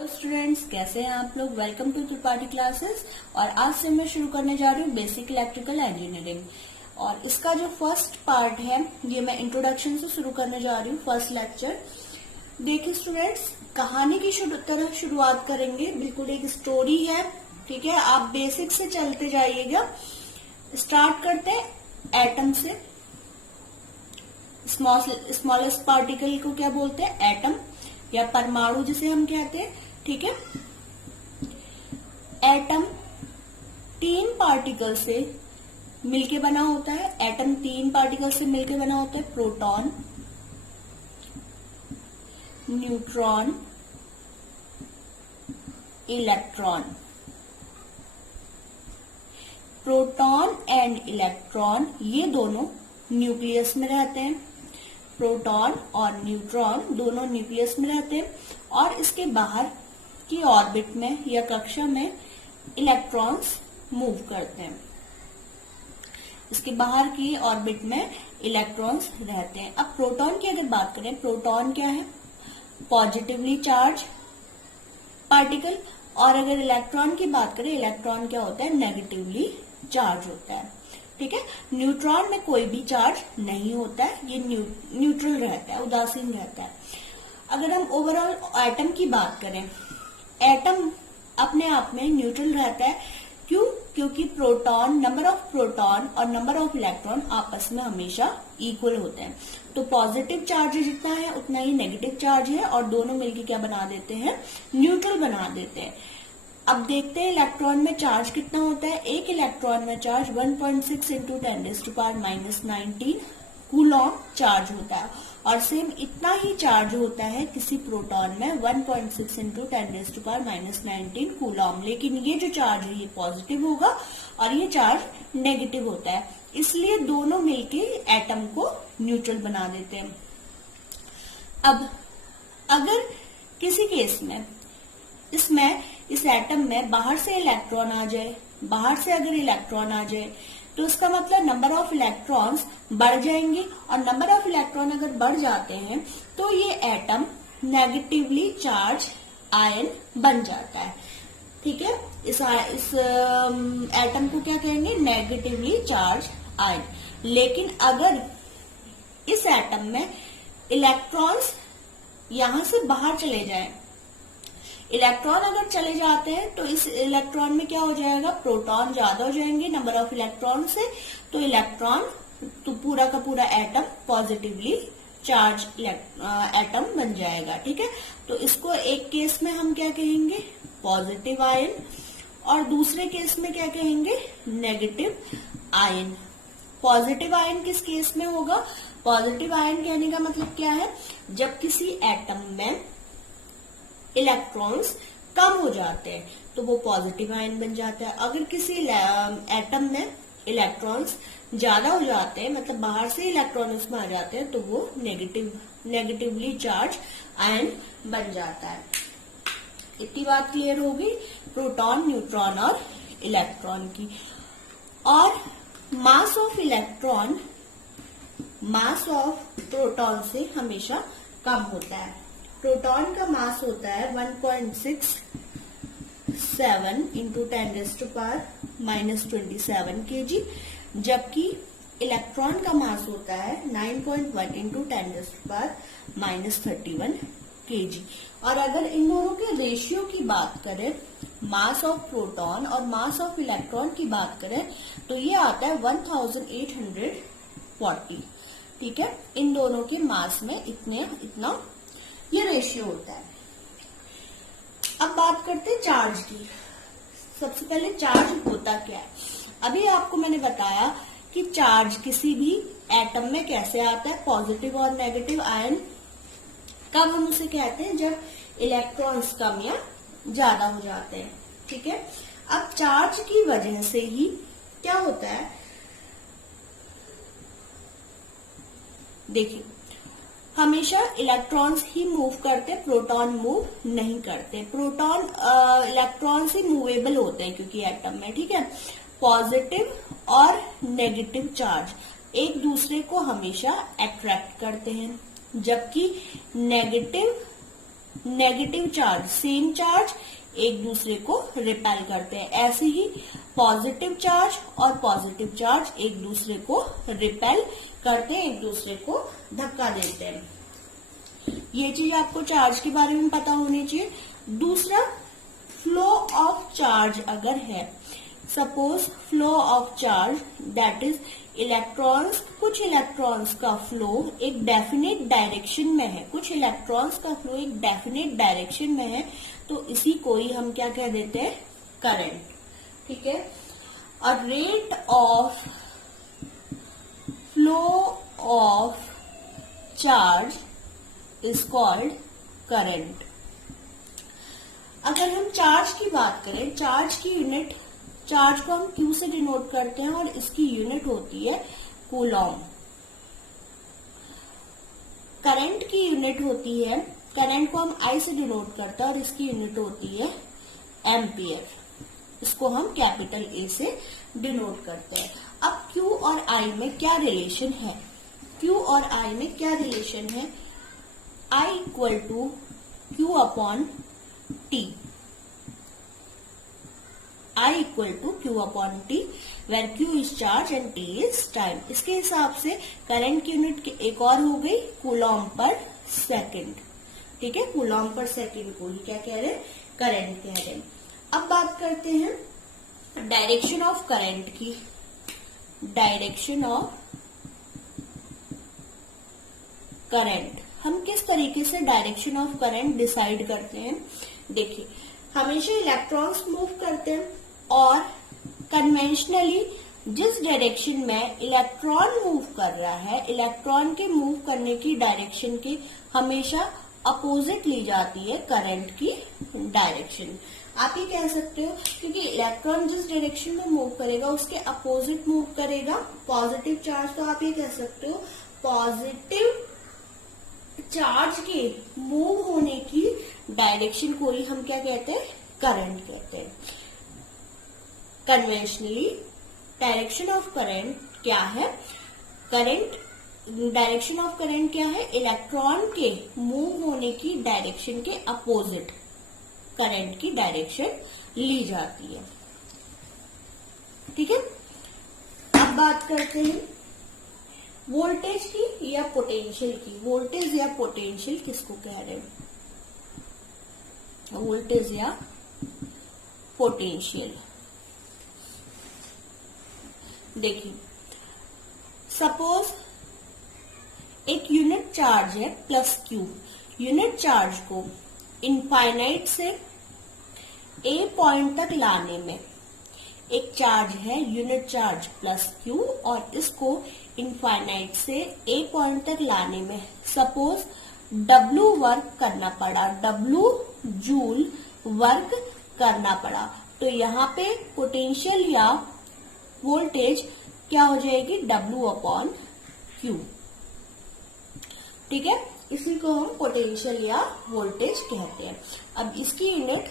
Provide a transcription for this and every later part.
Students, कैसे हैं आप लोग। Welcome to Tripathi classes. और आज से मैं शुरू करने जा रही हूँ बेसिक इलेक्ट्रिकल इंजीनियरिंग। और इसका जो फर्स्ट पार्ट है ये मैं इंट्रोडक्शन से शुरू करने जा रही हूँ। फर्स्ट लेक्चर देखिए स्टूडेंट्स, कहानी की तरह शुरुआत करेंगे। बिल्कुल एक स्टोरी है, ठीक है। आप बेसिक से चलते जाइएगा। स्टार्ट करते हैं एटम से। स्मॉलेस्ट पार्टिकल को क्या बोलते हैं? एटम या परमाणु जिसे हम कहते हैं, ठीक है। एटम 3 पार्टिकल से मिलके बना होता है। एटम 3 पार्टिकल से मिलके बना होता है। Proton, neutron, electron. Proton and electron ये दोनों न्यूक्लियस में रहते हैं। प्रोटॉन और न्यूट्रॉन दोनों न्यूक्लियस में रहते हैं और इसके बाहर की ऑर्बिट में या कक्षा में इलेक्ट्रॉन्स मूव करते हैं। इसके बाहर की ऑर्बिट में इलेक्ट्रॉन्स रहते हैं। अब प्रोटॉन की अगर बात करें, प्रोटॉन क्या है? Positively charge particle. और अगर इलेक्ट्रॉन की बात करें, इलेक्ट्रॉन क्या होता है? नेगेटिवली चार्ज होता है, ठीक है। न्यूट्रॉन में कोई भी चार्ज नहीं होता है, ये न्यूट्रल रहता है, उदासीन रहता है। अगर हम ओवरऑल एटम की बात करें, एटम अपने आप में न्यूट्रल रहता है। क्यों? क्योंकि प्रोटॉन, नंबर ऑफ प्रोटॉन और नंबर ऑफ इलेक्ट्रॉन आपस में हमेशा इक्वल होते हैं। तो पॉजिटिव चार्ज जितना है उतना ही नेगेटिव चार्ज है और दोनों मिलकर क्या बना देते हैं? न्यूट्रल बना देते हैं। अब देखते हैं इलेक्ट्रॉन में चार्ज कितना होता है। एक इलेक्ट्रॉन में चार्ज 1.6 इंटू 10⁻⁻19 कूलॉम चार्ज होता है। और सेम इतना ही चार्ज होता है किसी प्रोटॉन में 1.6 इंटू 10⁻⁻19 कूलॉम। लेकिन ये जो चार्ज है ये पॉजिटिव होगा और ये चार्ज नेगेटिव होता है, इसलिए दोनों मिलके एटम को न्यूट्रल बना देते हैं। अब अगर किसी केस में इस एटम में बाहर से इलेक्ट्रॉन आ जाए, बाहर से अगर इलेक्ट्रॉन आ जाए तो इसका मतलब नंबर ऑफ इलेक्ट्रॉन्स बढ़ जाएंगे। और नंबर ऑफ इलेक्ट्रॉन अगर बढ़ जाते हैं तो ये एटम नेगेटिवली चार्ज आयन बन जाता है, ठीक है। इस एटम को क्या कहेंगे? Negatively charge ion. लेकिन अगर इस एटम में इलेक्ट्रॉन्स यहां से बाहर चले जाएं, इलेक्ट्रॉन अगर चले जाते हैं तो इस इलेक्ट्रॉन में क्या हो जाएगा? प्रोटॉन ज्यादा हो जाएंगे नंबर ऑफ इलेक्ट्रॉन से, तो इलेक्ट्रॉन तो पूरा का पूरा एटम पॉजिटिवली चार्ज एटम बन जाएगा, ठीक है। तो इसको एक केस में हम क्या कहेंगे? Positive ion. और दूसरे केस में क्या कहेंगे? Negative ion. पॉजिटिव आयन किस केस में होगा? पॉजिटिव आयन कहने का मतलब क्या है? जब किसी एटम में इलेक्ट्रॉन्स कम हो जाते हैं तो वो पॉजिटिव आयन बन जाता है। अगर किसी एटम में इलेक्ट्रॉन्स ज्यादा हो जाते हैं, मतलब बाहर से इलेक्ट्रॉन उसमें आ जाते हैं, तो वो नेगेटिवली चार्ज आयन बन जाता है। इतनी बात क्लियर होगी प्रोटॉन, न्यूट्रॉन और इलेक्ट्रॉन की। और mass of electron mass of proton से हमेशा कम होता है। प्रोटॉन का मास होता है 1.67 इंटू 10⁻⁻27 kg, जबकि इलेक्ट्रॉन का मास होता है 9.1 इंटू 10⁻⁻31 kg। और अगर इन दोनों के रेशियो की बात करें, मास ऑफ प्रोटॉन और मास ऑफ इलेक्ट्रॉन की बात करें, तो ये आता है 1840, ठीक है। इन दोनों के मास में इतना ये रेशियो होता है। अब बात करते हैं चार्ज की। सबसे पहले चार्ज होता क्या है? अभी आपको मैंने बताया कि चार्ज किसी भी एटम में कैसे आता है, पॉजिटिव और नेगेटिव आयन। कब हम उसे कहते हैं? जब इलेक्ट्रॉन्स कम या ज्यादा हो जाते हैं, ठीक है। अब चार्ज की वजह से ही क्या होता है, देखिए, हमेशा इलेक्ट्रॉन्स ही मूव करते, प्रोटॉन मूव नहीं करते। प्रोटॉन इलेक्ट्रॉन से मूवेबल होते हैं क्योंकि एटम में, ठीक है। पॉजिटिव और नेगेटिव चार्ज एक दूसरे को हमेशा अट्रैक्ट करते हैं, जबकि negative negative charge, same charge एक दूसरे को रिपेल करते हैं। ऐसे ही पॉजिटिव चार्ज और पॉजिटिव चार्ज एक दूसरे को रिपेल करते हैं, एक दूसरे को धक्का देते हैं। ये चीज आपको चार्ज के बारे में पता होनी चाहिए। दूसरा, फ्लो ऑफ चार्ज अगर है, suppose flow of charge that is electrons, कुछ इलेक्ट्रॉन्स का फ्लो एक डेफिनेट डायरेक्शन में है, कुछ इलेक्ट्रॉन्स का फ्लो एक डेफिनेट डायरेक्शन में है, तो इसी को ही हम क्या कह देते हैं, करंट। ठीक है। और rate of flow of charge is called current. अगर हम चार्ज की बात करें, चार्ज की यूनिट, चार्ज को हम Q से डिनोट करते हैं और इसकी यूनिट होती है कूलॉम। करंट की यूनिट होती है, करंट को हम I से डिनोट करते हैं और इसकी यूनिट होती है एम्पियर। इसको हम कैपिटल A से डिनोट करते हैं। अब Q और I में क्या रिलेशन है? Q और I में क्या रिलेशन है? I equal to Q upon T, I equal to Q upon T, where Q is charge and T is time. इसके हिसाब से करंट की यूनिट एक और हो गई कूलॉम पर सेकंड। ठीक है, कूलॉम पर सेकंड को ही क्या कह रहे हैं, करंट कह रहे हैं। अब बात करते हैं डायरेक्शन ऑफ करंट की। डायरेक्शन ऑफ करंट, हम किस तरीके से डायरेक्शन ऑफ करंट डिसाइड करते हैं? देखिए, हमेशा इलेक्ट्रॉन्स मूव करते हैं और कन्वेंशनली जिस डायरेक्शन में इलेक्ट्रॉन मूव कर रहा है, इलेक्ट्रॉन के मूव करने की डायरेक्शन की हमेशा अपोजिट ली जाती है करंट की डायरेक्शन। आप ये कह सकते हो क्योंकि इलेक्ट्रॉन जिस डायरेक्शन में मूव करेगा उसके अपोजिट मूव करेगा पॉजिटिव चार्ज, तो आप ये कह सकते हो पॉजिटिव चार्ज के मूव होने की डायरेक्शन को ही हम क्या कहते हैं, करंट कहते हैं। कन्वेंशनली डायरेक्शन ऑफ करंट क्या है? करंट, डायरेक्शन ऑफ करंट क्या है? इलेक्ट्रॉन के मूव होने की डायरेक्शन के अपोजिट करंट की डायरेक्शन ली जाती है। ठीक है। अब बात करते हैं वोल्टेज की या पोटेंशियल की। वोल्टेज या पोटेंशियल किसको कह रहे हैं? वोल्टेज या पोटेंशियल। देखिए, सपोज एक यूनिट चार्ज है प्लस Q। यूनिट चार्ज को इनफाइनाइट से A पॉइंट तक लाने में एक चार्ज है यूनिट चार्ज प्लस Q, और इसको इनफाइनाइट से A पॉइंट तक लाने में सपोज W वर्क करना पड़ा, W जूल वर्क करना पड़ा, तो यहाँ पे पोटेंशियल या वोल्टेज क्या हो जाएगी? W upon Q। ठीक है, इसी को हम पोटेंशियल या वोल्टेज कहते हैं। अब इसकी यूनिट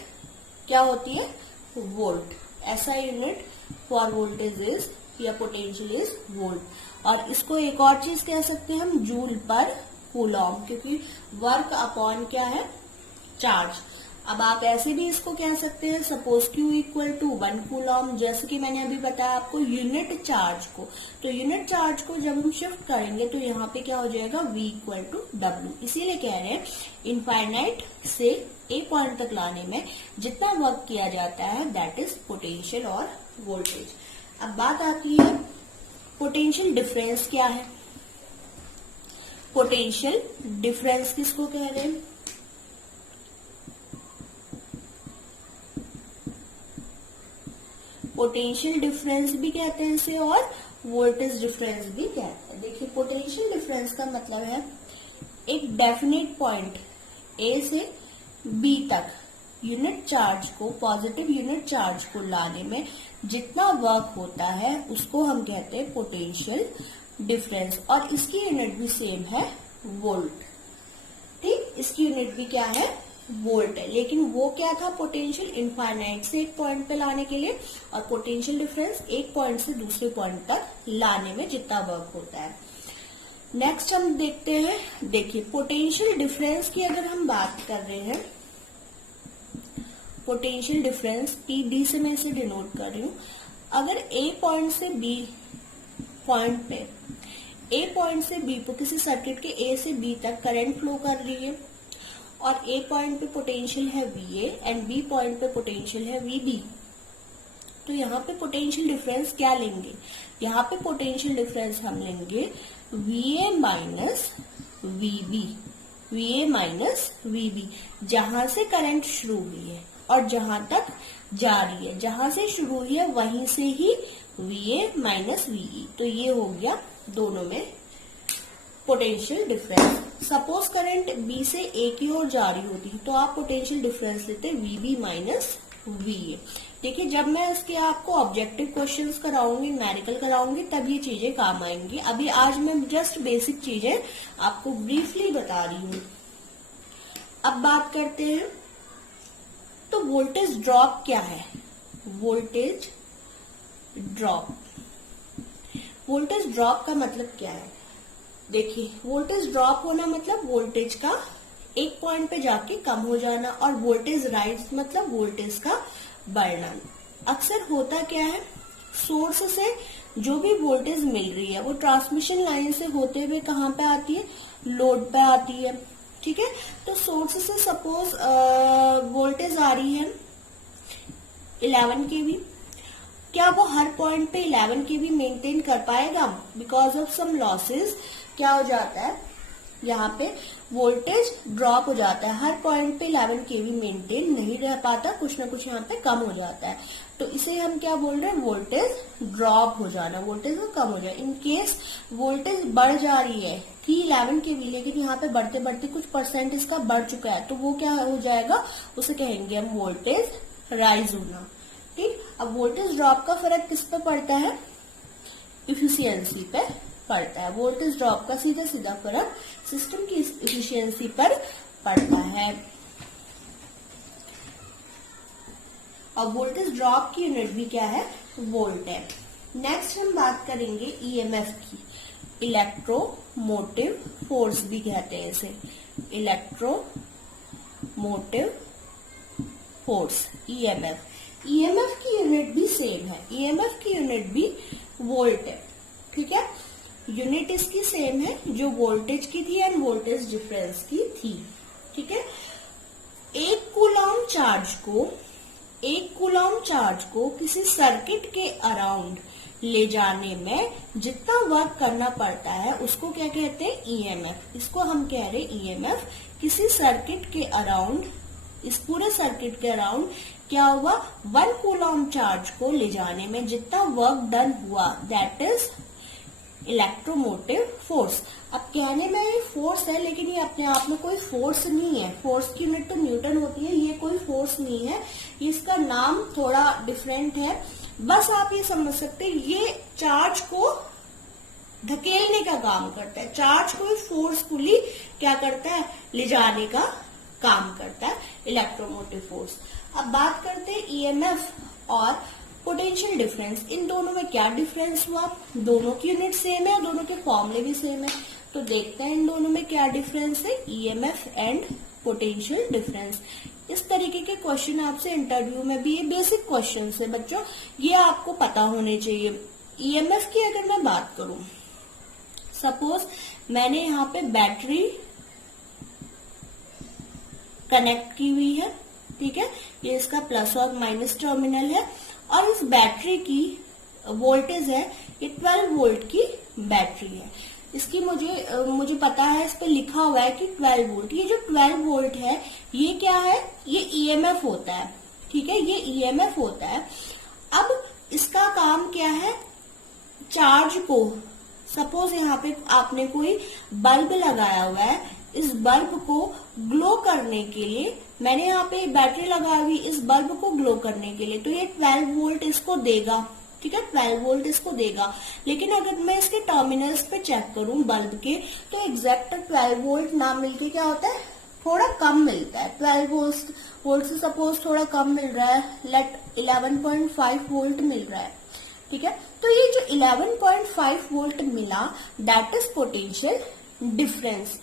क्या होती है? वोल्ट। ऐसा यूनिट फॉर वोल्टेज इज या पोटेंशियल इज वोल्ट। और इसको एक और चीज कह सकते हैं हम, जूल पर कूलॉम, क्योंकि वर्क अपॉन क्या है? चार्ज। अब आप ऐसे भी इसको कह सकते हैं, suppose Q equal to 1 coulomb, जैसे कि मैंने अभी बताया आपको यूनिट चार्ज को। तो यूनिट चार्ज को जब हम शिफ्ट करेंगे तो यहाँ पे क्या हो जाएगा? V equal to W। इसीलिए कह रहे हैं इनफाइनाइट से A पॉइंट तक लाने में जितना वर्क किया जाता है दैट इज पोटेंशियल और वोल्टेज। अब बात आती है पोटेंशियल डिफरेंस क्या है? पोटेंशियल डिफरेंस किसको कह रहे हैं? पोटेंशियल डिफरेंस भी कहते हैं इसे और वोल्टेज डिफरेंस भी कहते हैं। देखिए, पोटेंशियल डिफरेंस का मतलब है एक डेफिनेट पॉइंट A से B तक यूनिट चार्ज को, पॉजिटिव यूनिट चार्ज को लाने में जितना वर्क होता है उसको हम कहते हैं पोटेंशियल डिफरेंस, और इसकी यूनिट भी सेम है वोल्ट। ठीक, इसकी यूनिट भी क्या है? वोल्ट है। लेकिन वो क्या था? पोटेंशियल इनफाइनाइट से एक पॉइंट पे लाने के लिए, और पोटेंशियल डिफरेंस एक पॉइंट से दूसरे पॉइंट तक लाने में जितना वर्क होता है। नेक्स्ट हम देखते हैं, देखिए पोटेंशियल डिफरेंस की अगर हम बात कर रहे हैं, पोटेंशियल डिफरेंस पीडी से मैं इसे डिनोट कर रही हूं। अगर ए पॉइंट से बी पॉइंट पे, ए पॉइंट से बी पे किसी सर्किट के ए से बी तक करंट फ्लो कर रही है और ए पॉइंट पे पोटेंशियल है V A and B point पे पोटेंशियल है वी बी, तो यहाँ पे पोटेंशियल डिफरेंस क्या लेंगे, यहाँ पे पोटेंशियल डिफरेंस हम लेंगे V A minus V B, V A minus V B, जहां से करंट शुरू हुई है और जहां तक जा रही है, जहां से शुरू हुई है वहीं से ही वी ए माइनस वीई। तो ये हो गया दोनों में potential difference. Suppose current B से ए की ओर जा रही होती तो आप पोटेंशियल डिफरेंस लेते V B minus V A. देखिए जब मैं इसके आपको ऑब्जेक्टिव क्वेश्चंस कराऊंगी, न्यूमेरिकल कराऊंगी, तब ये चीजें काम आएंगी। अभी आज मैं जस्ट बेसिक चीजें आपको ब्रीफली बता रही हूँ। अब बात करते हैं, तो वोल्टेज ड्रॉप क्या है, वोल्टेज ड्रॉप, वोल्टेज ड्रॉप का मतलब क्या है। देखिए वोल्टेज ड्रॉप होना मतलब वोल्टेज का एक पॉइंट पे जाके कम हो जाना, और वोल्टेज राइज मतलब वोल्टेज का बढ़ना। अक्सर होता क्या है, सोर्स से जो भी वोल्टेज मिल रही है वो ट्रांसमिशन लाइन से होते हुए कहाँ पे आती है, लोड पे आती है। ठीक है, तो सोर्स से सपोज वोल्टेज आ रही है 11 kV, क्या वो हर पॉइंट पे 11 kV मेंटेन कर पाएगा? बिकॉज ऑफ सम लॉसेस क्या हो जाता है, यहाँ पे वोल्टेज ड्रॉप हो जाता है, हर पॉइंट पे 11 kV मेंटेन नहीं रह पाता, कुछ ना कुछ यहाँ पे कम हो जाता है। तो इसे हम क्या बोल रहे हैं, वोल्टेज ड्रॉप हो जाना, वोल्टेज कम हो जाए। इन केस वोल्टेज बढ़ जा रही है थी 11 kV, लेकिन यहाँ पे बढ़ते बढ़ते कुछ परसेंट इसका बढ़ चुका है, तो वो क्या हो जाएगा, उसे कहेंगे हम वोल्टेज राइज होना। ठीक, अब वोल्टेज ड्रॉप का फर्क किस पे पड़ता है, इफिशियंसी पे पड़ता है। वोल्टेज ड्रॉप का सीधा सीधा फर्क सिस्टम की इफिशियंसी पर पड़ता है। और वोल्टेज ड्रॉप की यूनिट भी क्या है, वोल्ट है। नेक्स्ट हम बात करेंगे ईएमएफ की, इलेक्ट्रोमोटिव फोर्स भी कहते हैं इसे, इलेक्ट्रोमोटिव फोर्स ईएमएफ। ईएमएफ की यूनिट भी सेम है, ईएमएफ की यूनिट भी वोल्ट है। ठीक है, यूनिट इसकी सेम है जो वोल्टेज की थी एंड वोल्टेज डिफरेंस की थी। ठीक है, एक कूलॉम चार्ज को किसी सर्किट के अराउंड ले जाने में जितना वर्क करना पड़ता है उसको क्या कहते हैं, ईएमएफ। इसको हम कह रहे हैं ईएमएफ। किसी सर्किट के अराउंड, इस पूरे सर्किट के अराउंड क्या हुआ, 1 कूलॉम चार्ज को ले जाने में जितना वर्क डन हुआ, दैट इज इलेक्ट्रोमोटिव फोर्स। अब कहने में ये फोर्स है, लेकिन ये अपने आप में कोई फोर्स नहीं है। फोर्स की यूनिट तो न्यूटन होती है, ये कोई फोर्स नहीं है, इसका नाम थोड़ा डिफरेंट है। बस आप ये समझ सकते हैं, ये चार्ज को धकेलने का काम करता है, चार्ज को फोर्सफुली क्या करता है, ले जाने का काम करता है इलेक्ट्रोमोटिव फोर्स। अब बात करते हैं ईएमएफ और पोटेंशियल डिफरेंस, इन दोनों में क्या डिफरेंस हुआ, दोनों की यूनिट सेम है, दोनों के फॉर्मूले भी सेम है। तो देखते हैं इन दोनों में क्या डिफरेंस है, ईएमएफ एंड पोटेंशियल डिफरेंस। इस तरीके के क्वेश्चन आपसे इंटरव्यू में भी, ये बेसिक क्वेश्चन है बच्चों, ये आपको पता होने चाहिए। ईएमएफ की अगर मैं बात करूं, सपोज मैंने यहाँ पे बैटरी कनेक्ट की हुई है, ठीक है, ये इसका प्लस और माइनस टर्मिनल है, और इस बैटरी की वोल्टेज है, ये 12 वोल्ट की बैटरी है। इसकी मुझे पता है, इस पे लिखा हुआ है कि 12 वोल्ट। ये जो 12 वोल्ट है ये क्या है, ये ईएमएफ होता है। ठीक है, ये ईएमएफ होता है। अब इसका काम क्या है, चार्ज को, सपोज यहाँ पे आपने कोई बल्ब लगाया हुआ है, इस बल्ब को ग्लो करने के लिए मैंने यहाँ पे बैटरी लगाई हुई, इस बल्ब को ग्लो करने के लिए, तो ये 12 वोल्ट इसको देगा। ठीक है, 12 वोल्ट इसको देगा। लेकिन अगर मैं इसके टर्मिनल्स पे चेक करूं बल्ब के, तो एग्जैक्ट 12 वोल्ट ना मिलके क्या होता है, थोड़ा कम मिलता है। 12 वोल्ट से सपोज थोड़ा कम मिल रहा है, लेट 11.5 वोल्ट मिल रहा है। ठीक है। तो ये जो 11.5 वोल्ट मिला दैट इज पोटेंशियल डिफरेंस।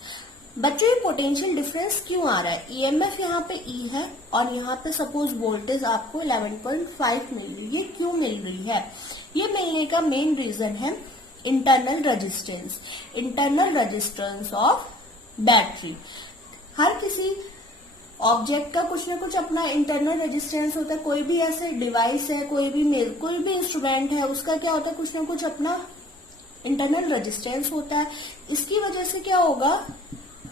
बच्चों ये पोटेंशियल डिफरेंस क्यों आ रहा है? ईएमएफ यहाँ पे ई है और यहाँ पे सपोज वोल्टेज आपको 11.5 मिल रही है। ये क्यों मिल रही है? ये मिलने का मेन रीजन है इंटरनल रेजिस्टेंस ऑफ बैटरी। हर किसी ऑब्जेक्ट का कुछ ना कुछ अपना इंटरनल रेजिस्टेंस होता है। कोई भी ऐसे डिवाइस है, कोई भी इंस्ट्रूमेंट है, उसका क्या होता है, कुछ ना कुछ अपना इंटरनल रेजिस्टेंस होता है। इसकी वजह से क्या होगा,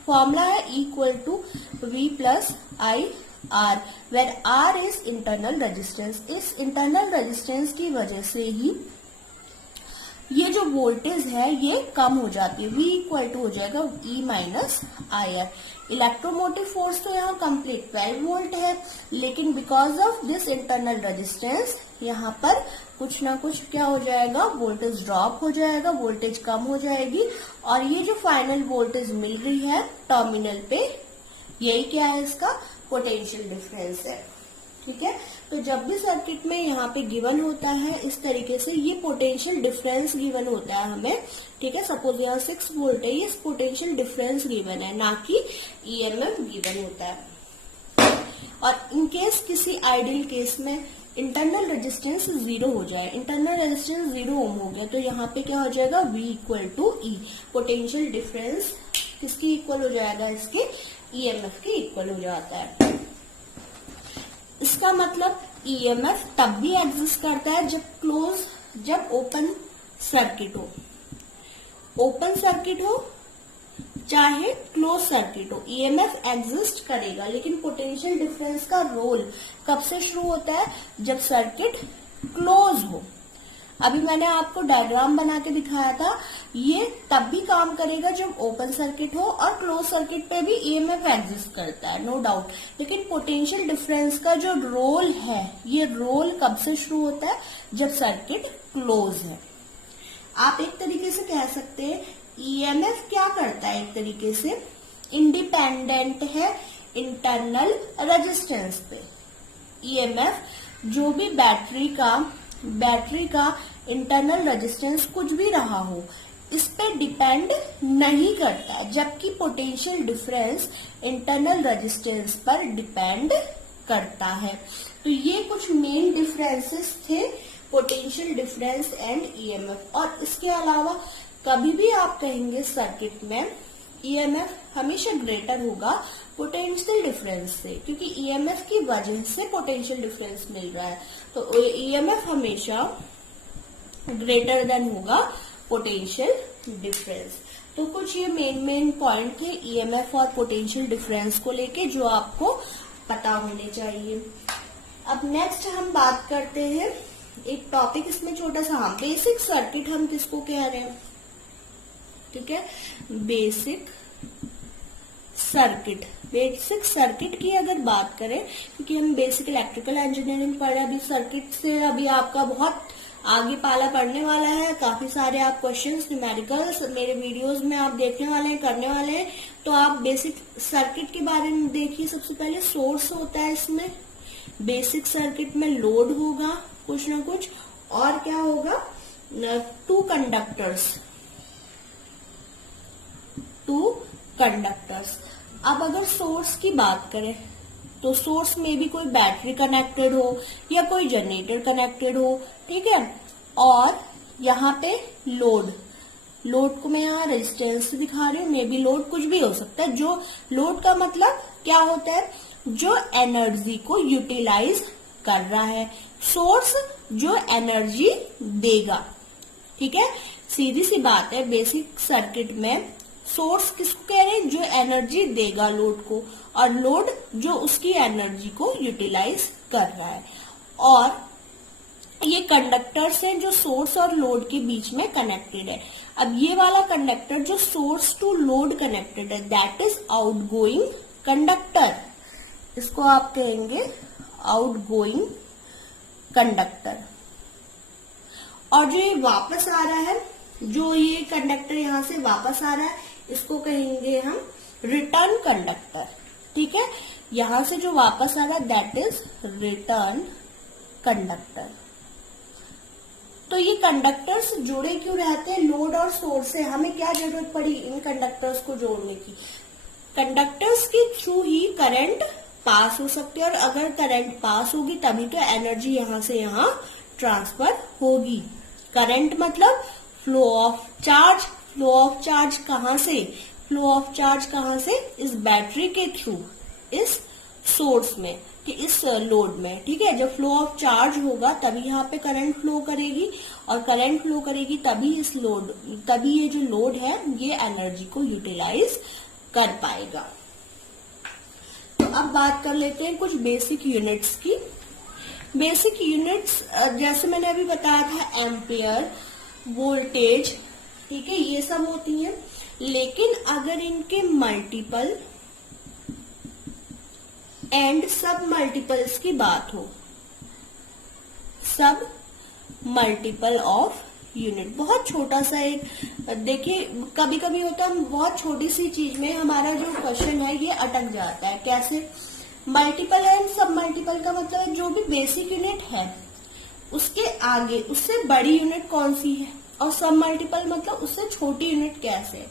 फॉर्मूला है equal to V plus I R, where R is internal resistance. इस इंटरनल रेजिस्टेंस की वजह से ही ये जो वोल्टेज है ये कम हो जाती है। V इक्वल टू हो जाएगा E minus I R. Electromotive force तो यहाँ कंप्लीट 12 वोल्ट है, लेकिन because of this internal resistance यहाँ पर कुछ ना कुछ क्या हो जाएगा, वोल्टेज ड्रॉप हो जाएगा, वोल्टेज कम हो जाएगी और ये जो फाइनल वोल्टेज मिल रही है टर्मिनल पे, यही क्या है, इसका पोटेंशियल डिफरेंस है। ठीक है। तो जब भी सर्किट में यहाँ पे गिवन होता है इस तरीके से, ये पोटेंशियल डिफरेंस गिवन होता है हमें। ठीक है। सपोज यहाँ 6 वोल्ट है, ये पोटेंशियल डिफरेंस गिवन है, ना कि ईएमएफ गिवन होता है। और इन केस किसी आइडियल केस में इंटरनल रेजिस्टेंस 0 हो जाए, इंटरनल रेजिस्टेंस 0 ओम हो गया, तो यहाँ पे क्या हो जाएगा, V equal to E. Potential difference किसकी इक्वल हो जाएगा, इसके ईएमएफ के इक्वल हो जाता है। इसका मतलब ईएमएफ तब भी एग्जिस्ट करता है जब ओपन सर्किट हो। ओपन सर्किट हो चाहे क्लोज सर्किट हो, ईएमएफ एग्जिस्ट करेगा। लेकिन पोटेंशियल डिफरेंस का रोल कब से शुरू होता है, जब सर्किट क्लोज हो। अभी मैंने आपको डायग्राम बना के दिखाया था, ये तब भी काम करेगा जब ओपन सर्किट हो, और क्लोज सर्किट पे भी ईएमएफ एग्जिस्ट करता है, नो डाउट। लेकिन पोटेंशियल डिफरेंस का जो रोल है, ये रोल कब से शुरू होता है, जब सर्किट क्लोज है। आप एक तरीके से कह सकते हैं ईएमएफ क्या करता है, एक तरीके से इंडिपेंडेंट है इंटरनल रेजिस्टेंस पे। ईएमएफ जो भी बैटरी का इंटरनल रेजिस्टेंस कुछ भी रहा हो, इस पे डिपेंड नहीं करता, जबकि पोटेंशियल डिफरेंस इंटरनल रेजिस्टेंस पर डिपेंड करता है। तो ये कुछ मेन डिफरेंसेस थे, पोटेंशियल डिफरेंस एंड ईएमएफ। और इसके अलावा कभी भी आप कहेंगे सर्किट में ईएमएफ हमेशा ग्रेटर होगा पोटेंशियल डिफरेंस से, क्योंकि ईएमएफ की वजह से पोटेंशियल डिफरेंस मिल रहा है, तो ईएमएफ हमेशा ग्रेटर देन होगा पोटेंशियल डिफरेंस। तो कुछ ये मेन पॉइंट थे ईएमएफ और पोटेंशियल डिफरेंस को लेके, जो आपको पता होने चाहिए। अब नेक्स्ट हम बात करते हैं एक टॉपिक, इसमें छोटा सा, बेसिक सर्किट हम किसको कह रहे हैं, ठीक है, बेसिक सर्किट की अगर बात करें, क्योंकि हम बेसिक इलेक्ट्रिकल इंजीनियरिंग पढ़ रहे हैं, अभी सर्किट से अभी आपका बहुत आगे पाला पड़ने वाला है। काफी सारे आप क्वेश्चंस न्यूमेरिकल्स मेरे वीडियोस में आप देखने वाले हैं, करने वाले हैं। तो आप बेसिक सर्किट के बारे में देखिए। सबसे पहले सोर्स होता है इसमें, बेसिक सर्किट में लोड होगा कुछ ना कुछ, और क्या होगा, 2 कंडक्टर्स। अब अगर सोर्स की बात करें तो सोर्स में भी कोई बैटरी कनेक्टेड हो या कोई जनरेटर कनेक्टेड हो, ठीक है। और यहाँ पे लोड को मैं यहाँ रेजिस्टेंस दिखा रही हूँ, मे बी लोड कुछ भी हो सकता है। जो लोड का मतलब क्या होता है, जो एनर्जी को यूटिलाइज कर रहा है, सोर्स जो एनर्जी देगा, ठीक है। सीधी सी बात है, बेसिक सर्किट में सोर्स किसको कह रहे हैं, जो एनर्जी देगा लोड को, और लोड जो उसकी एनर्जी को यूटिलाइज कर रहा है। और ये कंडक्टर्स हैं जो सोर्स और लोड के बीच में कनेक्टेड है। अब ये वाला कंडक्टर जो सोर्स टू लोड कनेक्टेड है, दैट इज आउटगोइंग कंडक्टर, इसको आप कहेंगे आउटगोइंग कंडक्टर। और जो ये वापस आ रहा है, जो ये कंडक्टर यहां से वापस आ रहा है, इसको कहेंगे हम रिटर्न कंडक्टर, ठीक है। यहां से जो वापस आ रहा है दैट इज रिटर्न कंडक्टर। तो ये कंडक्टर्स जुड़े क्यों रहते हैं लोड और सोर्स से? हमें क्या जरूरत पड़ी इन कंडक्टर्स को जोड़ने की? कंडक्टर्स के थ्रू ही करंट पास हो सकती है, और अगर करंट पास होगी तभी तो एनर्जी यहां से यहां ट्रांसफर होगी। करंट मतलब flow of charge. Flow of charge कहां से? फ्लो ऑफ चार्ज कहां से? इस बैटरी के थ्रू, इस सोर्स में, कि इस लोड में। ठीक है, जब फ्लो ऑफ चार्ज होगा तभी यहाँ पे करंट फ्लो करेगी, और करंट फ्लो करेगी तभी ये जो लोड है ये एनर्जी को यूटिलाइज कर पाएगा। तो अब बात कर लेते हैं कुछ बेसिक यूनिट्स की। बेसिक यूनिट्स जैसे मैंने अभी बताया था, एम्पियर, वोल्टेज, ठीक है, ये सब होती हैं। लेकिन अगर इनके मल्टीपल एंड सब मल्टीपल्स की बात हो, सब मल्टीपल ऑफ यूनिट, बहुत छोटा सा एक, देखिए कभी कभी होता है बहुत छोटी सी चीज में हमारा जो क्वेश्चन है ये अटक जाता है। कैसे? मल्टीपल एंड सब मल्टीपल का मतलब है जो भी बेसिक यूनिट है उसके आगे उससे बड़ी यूनिट कौन सी है, और सब मल्टीपल मतलब उससे छोटी यूनिट कैसे है।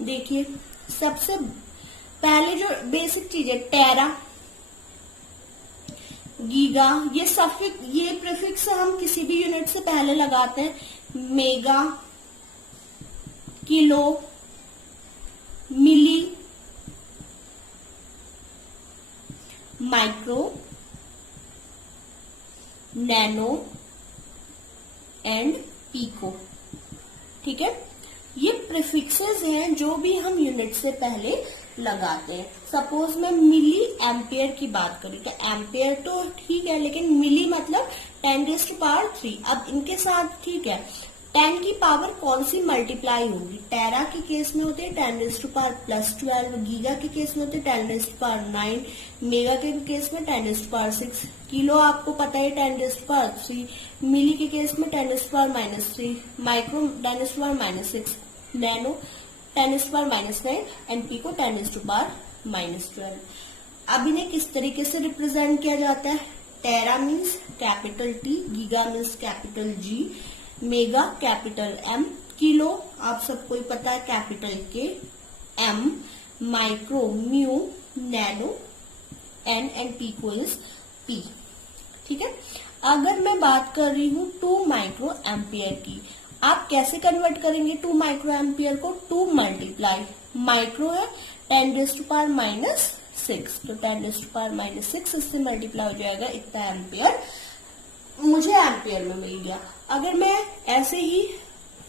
देखिए सबसे पहले जो बेसिक चीज है, टेरा, गीगा, ये प्रीफिक्स हम किसी भी यूनिट से पहले लगाते हैं। Mega, kilo, milli, micro, nano and pico. ठीक है, ये प्रीफिक्सेस हैं जो भी हम यूनिट से पहले लगाते हैं। सपोज मैं मिली एम्पियर की बात करी तो एम्पियर तो ठीक है, लेकिन मिली मतलब 10⁻3। अब इनके साथ ठीक है 10 की पावर कौन सी मल्टीप्लाई होगी? टेरा के केस में होते हैं 10⁻+12, गीगा के केस में होते हैं 10⁻9, मेगा के केस में 10⁻6, किलो आपको पता है 10⁻3, मिली के केस में 10⁻3, माइक्रो 10⁻6, नैनो 10⁻9 एंड पी को 10⁻12। अब इन्हें किस तरीके से रिप्रेजेंट किया जाता है? Tera means capital T, giga means capital G, mega capital M, kilo आप सबको ही पता है capital K, M, micro mu, nano N and pico is P. ठीक है, अगर मैं बात कर रही हूं 2 माइक्रो एम्पियर की, आप कैसे कन्वर्ट करेंगे 2 माइक्रो एम्पियर को? 2 मल्टीप्लाई, माइक्रो है 10⁻⁻6, तो 10⁻⁻6 इससे मल्टीप्लाई हो जाएगा, इतना एम्पियर मुझे एम्पियर में मिल गया। अगर मैं ऐसे ही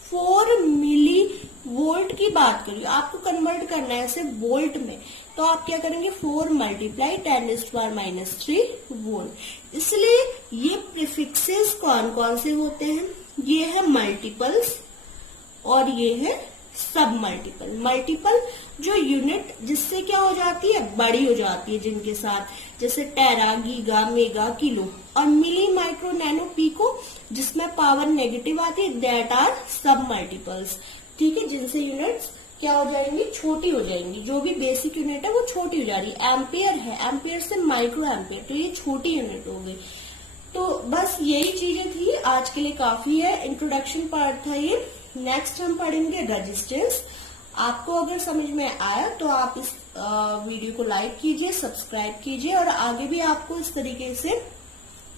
4 मिली वोल्ट की बात करूँ, आपको कन्वर्ट करना है ऐसे वोल्ट में, तो आप क्या करेंगे 4 मल्टीप्लाई 10⁻⁻3 वोल्ट। इसलिए ये प्रीफिक्सेस कौन कौन से होते हैं? ये है मल्टीपल्स और ये है सब मल्टीपल। मल्टीपल जो यूनिट जिससे क्या हो जाती है, बड़ी हो जाती है जिनके साथ, जैसे टेरा, गीगा, मेगा, किलो, और मिली, माइक्रो, नैनो, पीको जिसमें पावर नेगेटिव आती है, दैट आर सब मल्टीपल्स। ठीक है, जिनसे यूनिट्स क्या हो जाएंगी, छोटी हो जाएंगी। जो भी बेसिक यूनिट है वो छोटी हो जा रही है। एम्पियर है, एम्पियर से माइक्रो एम्पियर, तो ये छोटी यूनिट हो गई। तो बस यही चीजें थी, आज के लिए काफी है, इंट्रोडक्शन पार्ट था ये। नेक्स्ट हम पढ़ेंगे रेजिस्टेंस। आपको अगर समझ में आया तो आप इस वीडियो को लाइक कीजिए, सब्सक्राइब कीजिए, और आगे भी आपको इस तरीके से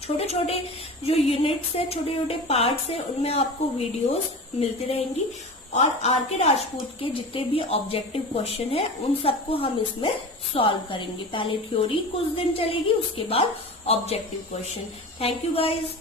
छोटे छोटे जो यूनिट्स है, छोटे छोटे पार्ट्स है, उनमें आपको वीडियोस मिलती रहेंगी। और आर.के. राजपूत के जितने भी ऑब्जेक्टिव क्वेश्चन है उन सबको हम इसमें सॉल्व करेंगे। पहले थ्योरी कुछ दिन चलेगी, उसके बाद objective question. Thank you guys.